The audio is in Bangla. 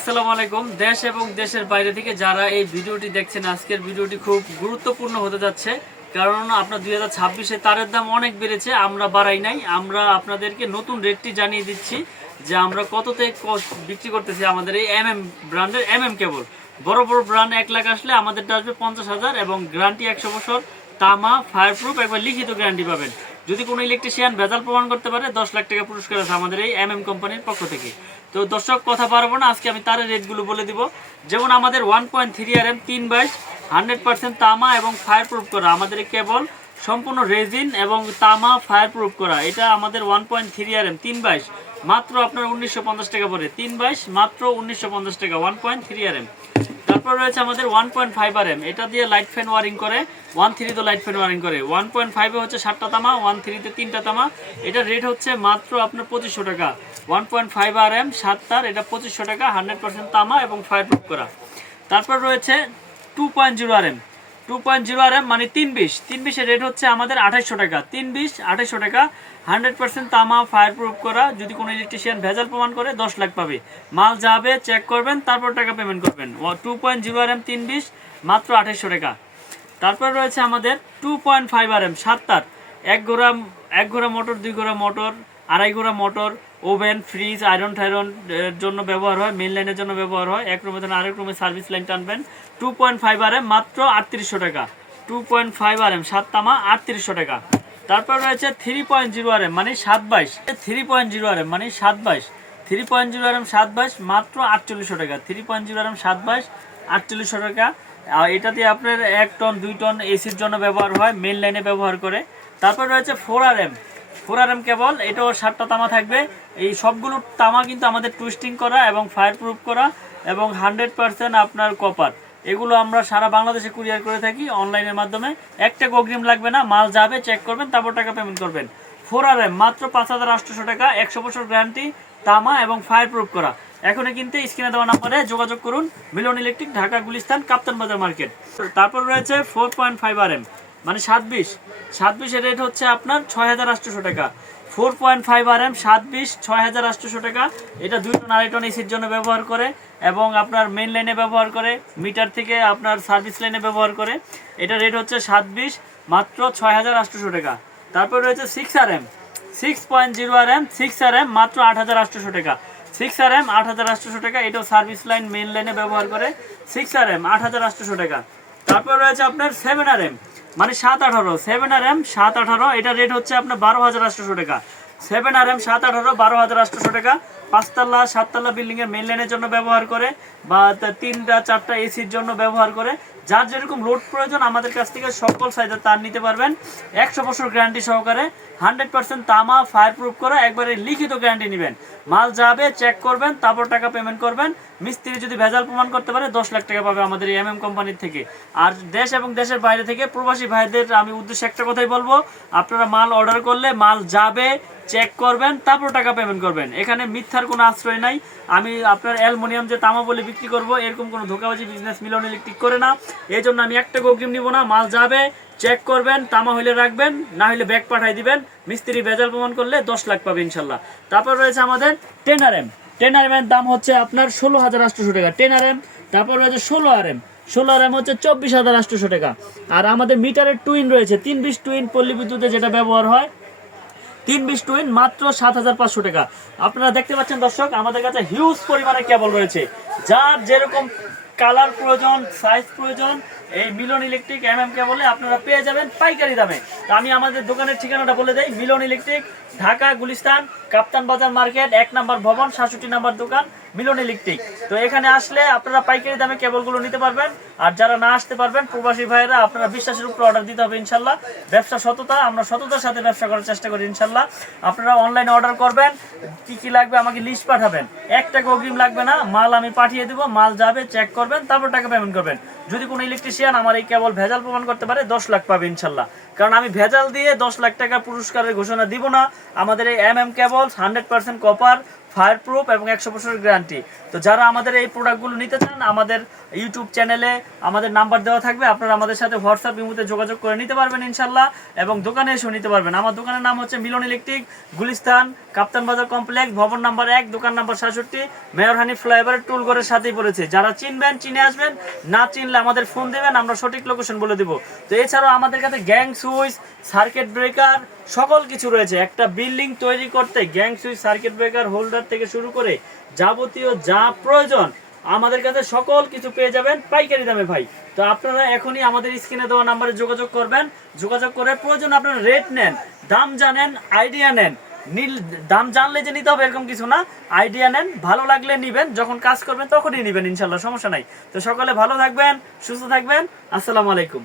আসসালামু আলাইকুম। দেশ এবং দেশের বাইরে থেকে যারা এই ভিডিওটি দেখছেন, আজকের ভিডিওটি খুব গুরুত্বপূর্ণ হতে যাচ্ছে। কারণ আপনার 2026-এ তারের দাম অনেক বেড়েছে, আমরা বাড়াই নাই। আমরা আপনাদেরকে নতুন রেটটি জানিয়ে দিচ্ছি যে আমরা কততে বিক্রি করতেছি আমাদের এই ব্র্যান্ডের কেবল। বড় বড় ব্র্যান্ড 1 লাখ আসলে আমাদেরটা আসবে 50,000 এবং গ্যারান্টি 100 বছর, তামা ফায়ারপ্রুফ, একবার লিখিত গ্যারান্টি পাবেন। যদি কোনো ইলেকট্রিশিয়ান ভেজাল প্রমাণ করতে পারে 10 লাখ টাকা পুরস্কার আছে আমাদের এই কোম্পানির পক্ষ থেকে। তো দর্শক, কথা পারবো না, আজকে আমি তারের রেটগুলো বলে দিব। যেমন আমাদের 1.3 RM 322 100% তামা এবং ফায়ারপ্রুফ করা আমাদের এই কেবল, সম্পূর্ণ রেজিন এবং তামা ফায়ারপ্রুফ করা। এটা আমাদের 1.3 RM 322 মাত্র আপনার 1950 টাকা পড়ে। 322 মাত্র 1950 টাকা 1.3 RM। তারপর রয়েছে আমাদের 1.5 RM, এটা দিয়ে লাইট ফ্যান ওয়ারিং করে। 1.3 তো লাইট ফ্যান ওয়ারিং করে। 1.5 হচ্ছে 7টা তামা, 1.3 3টা তামা। এটা রেট হচ্ছে মাত্র আপনার 2500 টাকা। 1.5 RM 7 তার, এটা 2500 টাকা, 100% তামা এবং ফায়ারপ্রুফ করা। তারপর রয়েছে 2.0 RM। 2.0 RM মানে 320 এর রেট হচ্ছে আমাদের 2800 টাকা। 2800 টাকা, 100% তামা ফায়ারপ্রুফ করা। যদি কোনো ইলেকট্রিশিয়ান ভেজাল প্রমাণ করে 10 লাখ পাবে। মাল যাবে, চেক করবেন, তারপর টাকা পেমেন্ট করবেন। 2.0 RM 320 মাত্র 2800 টাকা। তারপর রয়েছে আমাদের 2.5 RM 7 তার, এক ঘোড়া মোটর, 2 ঘোড়া মোটর, 2.5 ঘোড়া মোটর, ওভেন, ফ্রিজ, আয়রন টাইরন এর জন্য ব্যবহার হয়, মেইন লাইনের জন্য ব্যবহার হয়। এক রুমে ধরেন আরেক রুমে সার্ভিস লাইন টানবেন। 2.5 RM মাত্র 3800 টাকা। 2.5 RM 7 তামা 3800 টাকা। তারপর রয়েছে 3.0 RM মানে 722। 3.0 RM মানে 722। 3.0 RM 722 মাত্র 4800 টাকা। 3.0 RM 722 4800 টাকা। এটা দিয়ে আপনার 1 টন 2 টন এসির জন্য ব্যবহার হয়, মেইন লাইনে ব্যবহার করে। তারপর রয়েছে 4 RM। 4 RM কেবল, এটাও 7টা তামা থাকবে। এই সবগুলো তামা কিন্তু আমাদের টুইস্টিং করা এবং ফায়ারপ্রুফ করা এবং 100% আপনার কপার। এগুলো আমরা সারা বাংলাদেশে কুরিয়ার করে থাকি অনলাইনের মাধ্যমে। একটা অগ্রিম লাগবে না, মাল যাবে, চেক করবেন, তারপর টাকা পেমেন্ট করবেন। 4 RM মাত্র 5800 টাকা, 100 বছর গ্যারান্টি, তামা এবং ফায়ারপ্রুফ করা। এখনই কিনতে স্ক্রিনে দেওয়া নাম্বারে যোগাযোগ করুন। মিলন ইলেকট্রিক, ঢাকা গুলিস্তান, কাপ্তান বাজার মার্কেট। তারপর রয়েছে 4.5 RM মানে 27 এর রেট হচ্ছে আপনার 6800 টাকা। 4.5 RM 27 6800 টাকা। এটা 2 টন 2.5 টন এসির জন্য ব্যবহার করে এবং আপনার মেইন লাইনে ব্যবহার করে, মিটার থেকে আপনার সার্ভিস লাইনে ব্যবহার করে। এটা রেট হচ্ছে 27 মাত্র 6800 টাকা। তারপর রয়েছে 6 RM 6.0 RM 6 RM মাত্র 8800 টাকা। 6 RM 8800 টাকা। এটাও সার্ভিস লাইন, মেইন লাইনে ব্যবহার করে। 6 RM 8800 টাকা। তারপর রয়েছে আপনার 7 RM মানে 718। 7 RM 718, এটা রেট হচ্ছে আপনার 12800 টাকা। 7 RM 718 12800 টাকা। 5 তলা 7 তলা বিল্ডিং এর মেইন লাইনের জন্য ব্যবহার করে বা 3টা 4টা এসির জন্য ব্যবহার করে। যার যেরকম লোড প্রয়োজন আমাদের কাছ থেকে সকল সাইজের তার নিতে পারবেন। 100 বছর গ্যারান্টি সহকারে, 100% তামা ফায়ারপ্রুফ করা, একবারে লিখিত গ্যারান্টি নেবেন। মাল যাবে, চেক করবেন, তারপর টাকা পেমেন্ট করবেন। মিস্ত্রি যদি ভেজাল প্রমাণ করতে পারে 10 লাখ টাকা পাবে আমাদের এই কোম্পানির থেকে। আর দেশ এবং দেশের বাইরে থেকে প্রবাসী ভাইদের আমি উদ্দেশ্যে একটা কথাই বলবো, আপনারা মাল অর্ডার করলে মাল যাবে, চেক করবেন, তারপর টাকা পেমেন্ট করবেন। এখানে মিথ্যার কোনো আশ্রয় নাই। আমি আপনার অ্যালুমিনিয়াম যে তামা বলে বিক্রি করব, এরকম কোনো ধোকাবাজি বিজনেস মিলন ইলেকট্রিক করে না। এই জন্য আমি একটা অগ্রিম নিব না। মাল যাবে, চেক করবেন, তামা হইলে রাখবেন, না হলে ব্যাগ পাঠাই দিবেন। মিস্ত্রি ভেজাল প্রমাণ করলে 10 লাখ পাবে ইনশাল্লাহ। তারপর রয়েছে আমাদের 10 RM। 10 RM এর দাম হচ্ছে আপনার 16800 টাকা 10 RM। তারপর রয়েছে 16 RM। 16 RM হচ্ছে 24800 টাকা। আর আমাদের মিটারের টুইন রয়েছে 320 টুইন, পল্লী বিদ্যুতে যেটা ব্যবহার হয়, 320 টুইন মাত্র 7500 টাকা। আপনারা দেখতে পাচ্ছেন দর্শক, আমাদের কাছে হিউজ পরিমাণে কেবল রয়েছে। যার যেরকম কালার প্রয়োজন, সাইজ প্রয়োজন, এই মিলন ইলেকট্রিক কেবলে আপনারা পেয়ে যাবেন পাইকারি দামে। তো আমি আমাদের দোকানের ঠিকানাটা বলে দেই। মিলন ইলেকট্রিক, ঢাকা গুলিস্তান, কাপ্তান বাজার মার্কেট, 1 নম্বর ভবন, 67 নম্বর দোকান, মিলন ইলেকট্রিক। তো এখানে আসলে আপনারা পাইকারি দামে কেবলগুলো নিতে পারবেন। আর যারা না আসতে পারবেন, প্রবাসী ভাইয়েরা, আপনারা বিশ্বাসের উপর অর্ডার দিতে হবে ইনশাল্লাহ। ব্যবসা সততা, আমরা সততার সাথে ব্যবসা করার চেষ্টা করি ইনশাল্লাহ। আপনারা অনলাইনে অর্ডার করবেন, কি কি লাগবে আমাকে লিস্ট পাঠাবেন। 1 টাকা অগ্রিম লাগবে না, মাল আমি পাঠিয়ে দেবো, মাল যাবে, চেক করবেন, তারপর টাকা পেমেন্ট করবেন। যদি কোনো ইলেকট্রিশিয়ান আমার এই কেবল ভেজাল প্রমাণ করতে পারে 10 লাখ পাবে ইনশাল্লাহ। কারণ আমি ভেজাল দিয়ে 10 লাখ টাকা পুরস্কারের ঘোষণা দিব না। আমাদের এই কেবল 100% কপার, ফায়ার প্রুফ এবং 100 বছরের গ্যারান্টি। তো যারা আমাদের এই প্রোডাক্টগুলো নিতে চান, আমাদের ইউটিউব চ্যানেলে আমাদের নাম্বার দেওয়া থাকবে, আপনারা আমাদের সাথে হোয়াটসঅ্যাপ ইমোতে যোগাযোগ করে নিতে পারবেন ইনশাল্লাহ, এবং দোকানে এসেও নিতে পারবেন। আমার দোকানের নাম হচ্ছে মিলন ইলেকট্রিক, গুলিস্তান কাপ্তান বাজার কমপ্লেক্স, ভবন নাম্বার 1, দোকান নাম্বার 67, মেয়র হানিফ ফ্লাইওভারের টুলঘরের সাথেই পড়েছে। যারা চিনবেন চিনে আসবেন, না চিনলে আমাদের ফোন দেবেন, আমরা সঠিক লোকেশন বলে দেবো। তো এছাড়াও আমাদের কাছে গ্যাং সুইচ, সার্কিট ব্রেকার সকল কিছু রয়েছে। একটা বিল্ডিং তৈরি করতে gang switch, circuit breaker, holder থেকে শুরু করে যাবতীয় যা প্রয়োজন আমাদের কাছে সকল কিছু পেয়ে যাবেন পাইকারি দামে ভাই। তো আপনারা এখনই আমাদের স্ক্রিনে দেওয়া নাম্বারে যোগাযোগ করবেন, যোগাযোগ করে প্রয়োজন আপনারা রেট নেন, দাম জানেন, আইডিয়া নেন। দাম জানলে যে নিতে হবে এরকম কিছু না, আইডিয়া নেন, ভালো লাগলে নিবেন, যখন কাজ করবেন তখনই নিবেন ইনশাল্লাহ, সমস্যা নাই। তো সকলে ভালো থাকবেন, সুস্থ থাকবেন, আসসালামু আলাইকুম।